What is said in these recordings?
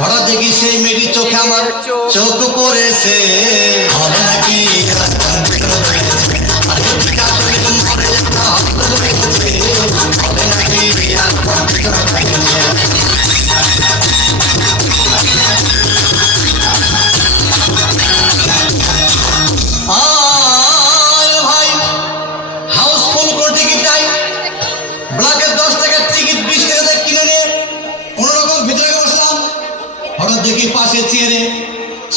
হঠাৎ দেখি সেই মেয়েটির চোখে আমার চোখ পড়েছে। হবে নাকি ভাই হাউসফুল করে টিকিট নাই, ব্ল্যাকের 10 টাকার টিকিট 20 টাকা কিনে নিয়ে কোনোরকম ভিতরে বসলাম। হঠাৎ দেখি পাশে চেয়ারে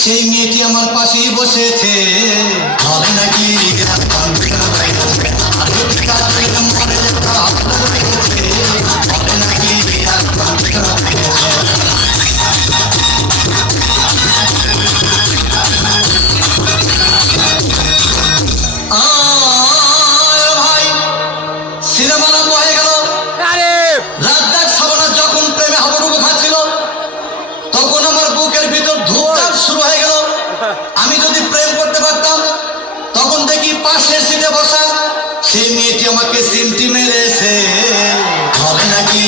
সেই মেয়েটি আমার পাশেই বসেছে। হবে নাকি ভাই সিনেমা আরম্ভ হয়ে গেল। রাজ্জাক সাবানা যখন প্রেমে হাবুডুবু খাচ্ছিল তখন আমার বুকের ভিতর ধুকধাপ শুরু হয়ে গেল। আমি যদি প্রেম করতে পারতাম। তখন দেখি পাশে সিটে বসা সেই মেয়েটি আমাকে সিমটি মেরেছে। হবে নাকি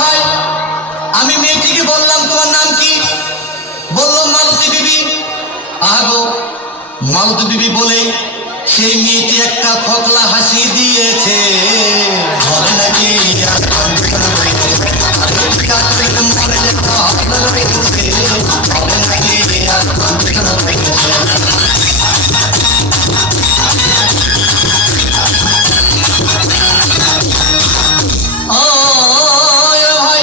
ভাই আমি মেয়েটিকে বললাম তোমার নাম কি? বলল মালতী বিবি। আগো মালতী বিবি বলে সেই মেয়েটি একটা ফকলা হাসি দিয়েছে। হবে নাকি ভাই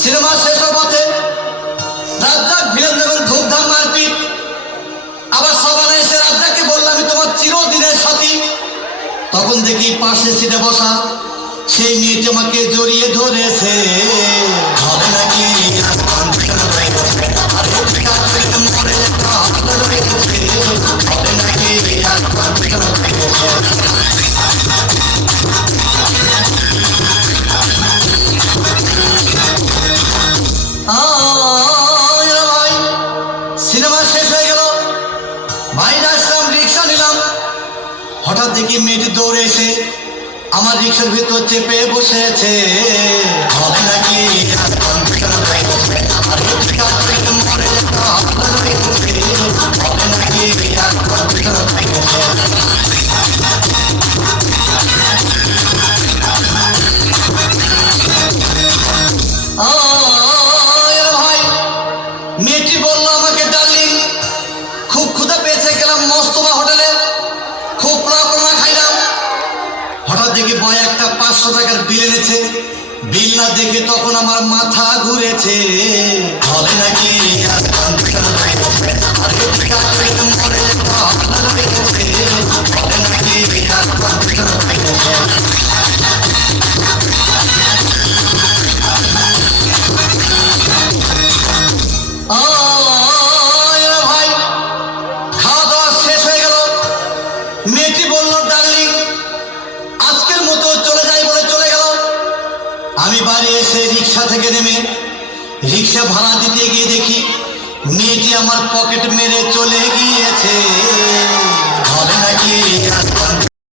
সিনেমা শেষ হওয়ার পথে রাজ্জাক ভিলেন যখন ধুমধাম মারপিট, আবার সাবানা এসে রাজ্জাককে বলল আমি তোমার চিরদিনের সাথী। তখন দেখি পাশে সিটে বসা সেই মেয়েটি আমাকে জড়িয়ে ধরেছে। হবে নাকি ভাই সিনেমা শেষ হয়ে গেল। বাইরে আসলাম, রিক্সা নিলাম। হঠাৎ দেখি মেয়েটি দৌড়ে এসে আমার রিক্সার ভিতর চেপে বসেছে। হবে নাকি ভাই মেয়েটি বললো আমাকে ডার্লিং খুব ক্ষুধা পেয়েছে, গেলাম মস্তবা হোটেলে খুব পোড়া খাইলাম। হঠাৎ দেখি বয় একটা 500 টাকার বিল এনেছে। বিল না দেখে তখন আমার মাথা ঘুরেছে। হবে নাকি ভাই খাওয়া দাওয়া শেষ হয়ে গেল। মেয়েটি বলল ডার্লিং আজকের মতো চলে যাই বলে চলে গেল। আমি বাড়ি এসে রিক্সা থেকে নেমে রিক্সা ভাড়া দিতে গিয়ে দেখি মেয়েটি আমার পকেট মেরে চলে গিয়েছে। হবে নাকি